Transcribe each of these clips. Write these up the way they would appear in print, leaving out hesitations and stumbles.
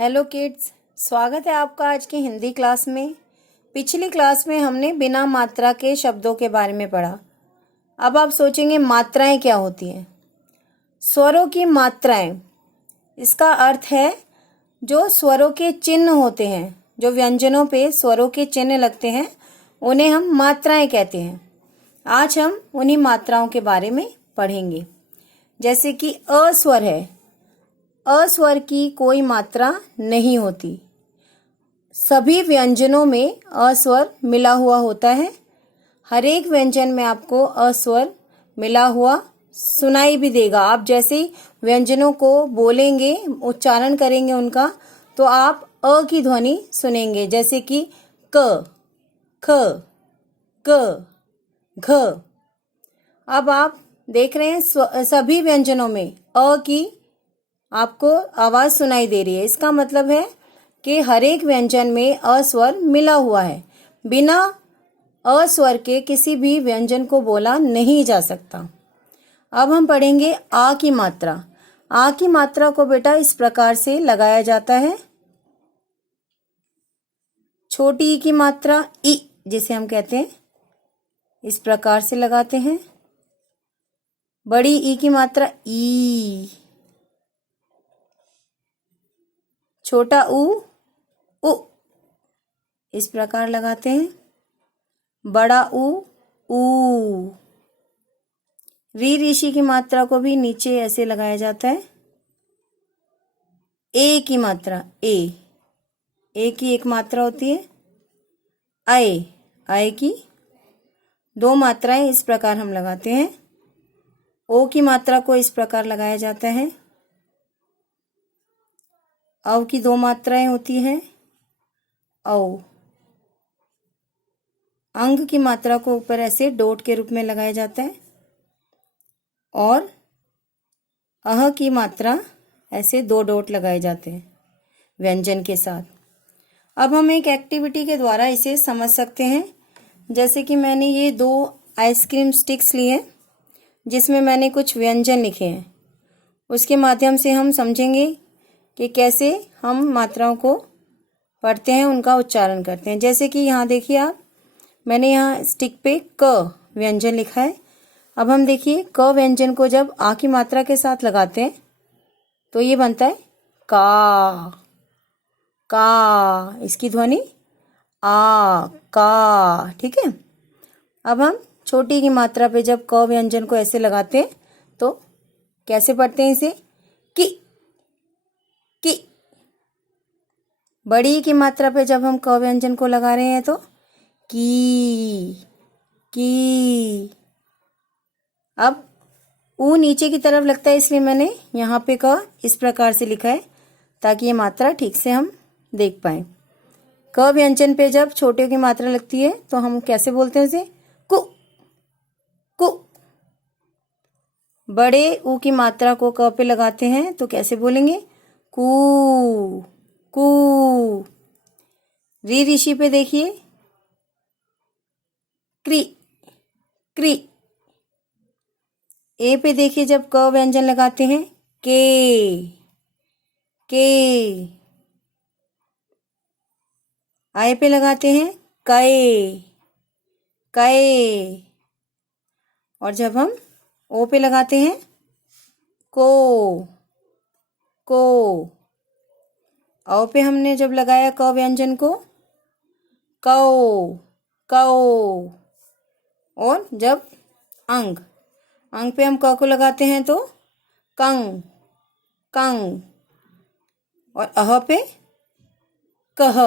Hello kids, स्वागत है आपका आज की हिंदी क्लास में। पिछली क्लास में हमने बिना मात्रा के शब्दों के बारे में पढ़ा। अब आप सोचेंगे मात्राएं क्या होती हैं। स्वरों की मात्राएं, इसका अर्थ है जो स्वरों के चिन्ह होते हैं, जो व्यंजनों पे स्वरों के चिन्ह लगते हैं, उन्हें हम मात्राएं कहते हैं। आज हम उन्हीं मात्राओं के बारे में पढ़ेंगे। जैसे कि अ स्वर है, अस्वर की कोई मात्रा नहीं होती। सभी व्यंजनों में अस्वर मिला हुआ होता है। हर एक व्यंजन में आपको अस्वर मिला हुआ सुनाई भी देगा। आप जैसे ही व्यंजनों को बोलेंगे, उच्चारण करेंगे उनका, तो आप अ की ध्वनि सुनेंगे। जैसे कि क, ख, ग, घ। अब आप देख रहे हैं सभी व्यंजनों में अ की आपको आवाज सुनाई दे रही है। इसका मतलब है कि हर एक व्यंजन में अस्वर मिला हुआ है। बिना अस्वर के किसी भी व्यंजन को बोला नहीं जा सकता। अब हम पढ़ेंगे आ की मात्रा। आ की मात्रा को बेटा इस प्रकार से लगाया जाता है। छोटी ई की मात्रा ई, जिसे हम कहते हैं, इस प्रकार से लगाते हैं। बड़ी ई की मात्रा ई। छोटा ऊ, उ, इस प्रकार लगाते हैं। बड़ा ऊ, ऊ। री ऋषि की मात्रा को भी नीचे ऐसे लगाया जाता है। ए की मात्रा ए की एक मात्रा होती है। आए, आए की दो मात्राएं इस प्रकार हम लगाते हैं। ओ की मात्रा को इस प्रकार लगाया जाता है। अव की दो मात्राएं होती हैं। औ। अंग की मात्रा को ऊपर ऐसे डॉट के रूप में लगाया जाता है और अह की मात्रा ऐसे दो डॉट लगाए जाते हैं व्यंजन के साथ। अब हम एक एक्टिविटी के द्वारा इसे समझ सकते हैं। जैसे कि मैंने ये दो आइसक्रीम स्टिक्स लिए, जिसमें मैंने कुछ व्यंजन लिखे हैं। उसके माध्यम से हम समझेंगे कि कैसे हम मात्राओं को पढ़ते हैं, उनका उच्चारण करते हैं। जैसे कि यहाँ देखिए आप, मैंने यहाँ स्टिक पे क व्यंजन लिखा है। अब हम देखिए क व्यंजन को जब आ की मात्रा के साथ लगाते हैं तो ये बनता है का। का, इसकी ध्वनि आ, का। ठीक है। अब हम छोटी की मात्रा पे जब क व्यंजन को ऐसे लगाते हैं तो कैसे पढ़ते हैं इसे? कि, कि। बड़ी की मात्रा पे जब हम क व्यंजन को लगा रहे हैं तो की, की। अब ऊ नीचे की तरफ लगता है, इसलिए मैंने यहाँ पे क इस प्रकार से लिखा है ताकि ये मात्रा ठीक से हम देख पाए। क व्यंजन पे जब छोटे की मात्रा लगती है तो हम कैसे बोलते हैं उसे? कु, कु। बड़े ऊ की मात्रा को क पे लगाते हैं तो कैसे बोलेंगे? कू, कू। री ऋषि पे देखिए, क्री, क्री। ए पे देखिए जब क व्यंजन लगाते हैं, के, के। आय पे लगाते हैं कए, कए। और जब हम ओ पे लगाते हैं को, को। औ पे हमने जब लगाया क व्यंजन को, कौ, कौ। और जब अंग पे हम क को लगाते हैं तो कंग, कंग। और अह पे कह,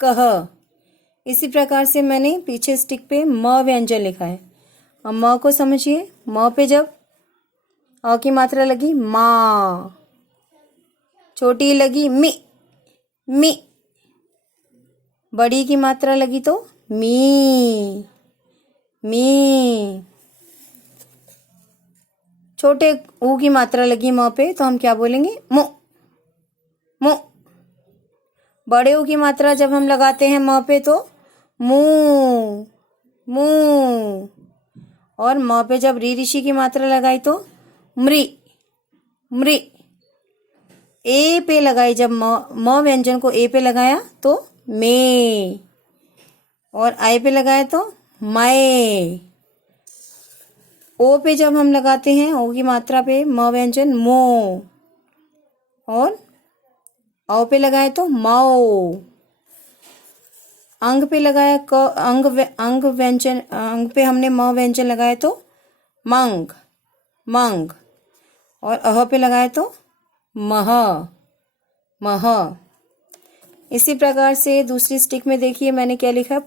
कह। इसी प्रकार से मैंने पीछे स्टिक पे म व्यंजन लिखा है। अब म को समझिए। म पे जब अ की मात्रा लगी माँ, छोटी लगी मी, मी। बड़ी की मात्रा लगी तो मी, मी। छोटे ऊ की मात्रा लगी म पे तो हम क्या बोलेंगे? मु, मु। बड़े ऊ की मात्रा जब हम लगाते हैं म पे तो मू, मू। और म पे जब री ऋषि की मात्रा लगाई तो मृ, मृ। ए पे लगाई, जब म व्यंजन को ए पे लगाया तो मे, और आई पे लगाया तो मय। ओ पे जब हम लगाते हैं, ओ की मात्रा पे म व्यंजन मो, और औ पे लगाए तो मऊ। अंग पे लगाया अंग व्यंजन, अंग पे हमने म व्यंजन लगाए तो मंग, मंग, और अह पे लगाए तो मह, मह। इसी प्रकार से दूसरी स्टिक में देखिए मैंने क्या लिखा है,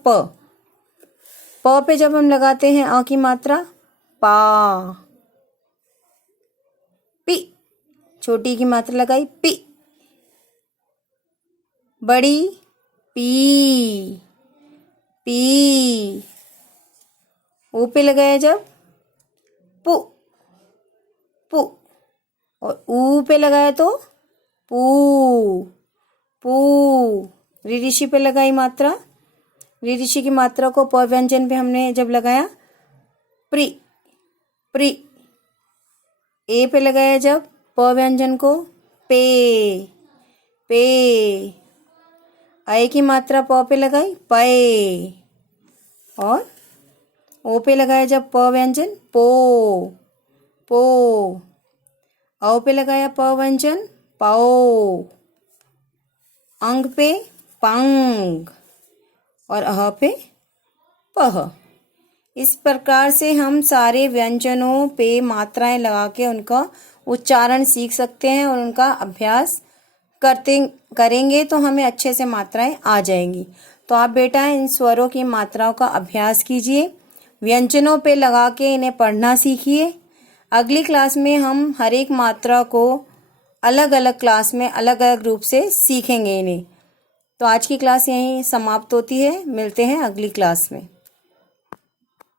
प पे जब हम लगाते हैं अ की मात्रा, पा, पी, छोटी की मात्रा लगाई पी, बड़ी पी, पी। ओ पे लगाया जब पु, पु, और ऊ पे लगाया तो पू, पू। ऋषि पे लगाई मात्रा, ऋषि की मात्रा को प व्यंजन पे हमने जब लगाया, प्री, प्री। ए पे लगाया जब प व्यंजन को, पे, पे। आई की मात्रा प पे लगाई, पए, और ओ पे लगाया जब प व्यंजन, पो, पो। औ पे लगाया प व्यंजन, पाओ। अंग पे पंग, और अह पे पह। इस प्रकार से हम सारे व्यंजनों पे मात्राएं लगा के उनका उच्चारण सीख सकते हैं, और उनका अभ्यास करेंगे तो हमें अच्छे से मात्राएं आ जाएंगी। तो आप बेटा इन स्वरों की मात्राओं का अभ्यास कीजिए, व्यंजनों पे लगा के इन्हें पढ़ना सीखिए। अगली क्लास में हम हर एक मात्रा को अलग अलग क्लास में अलग अलग रूप से सीखेंगे इन्हें। तो आज की क्लास यहीं समाप्त होती है, मिलते हैं अगली क्लास में।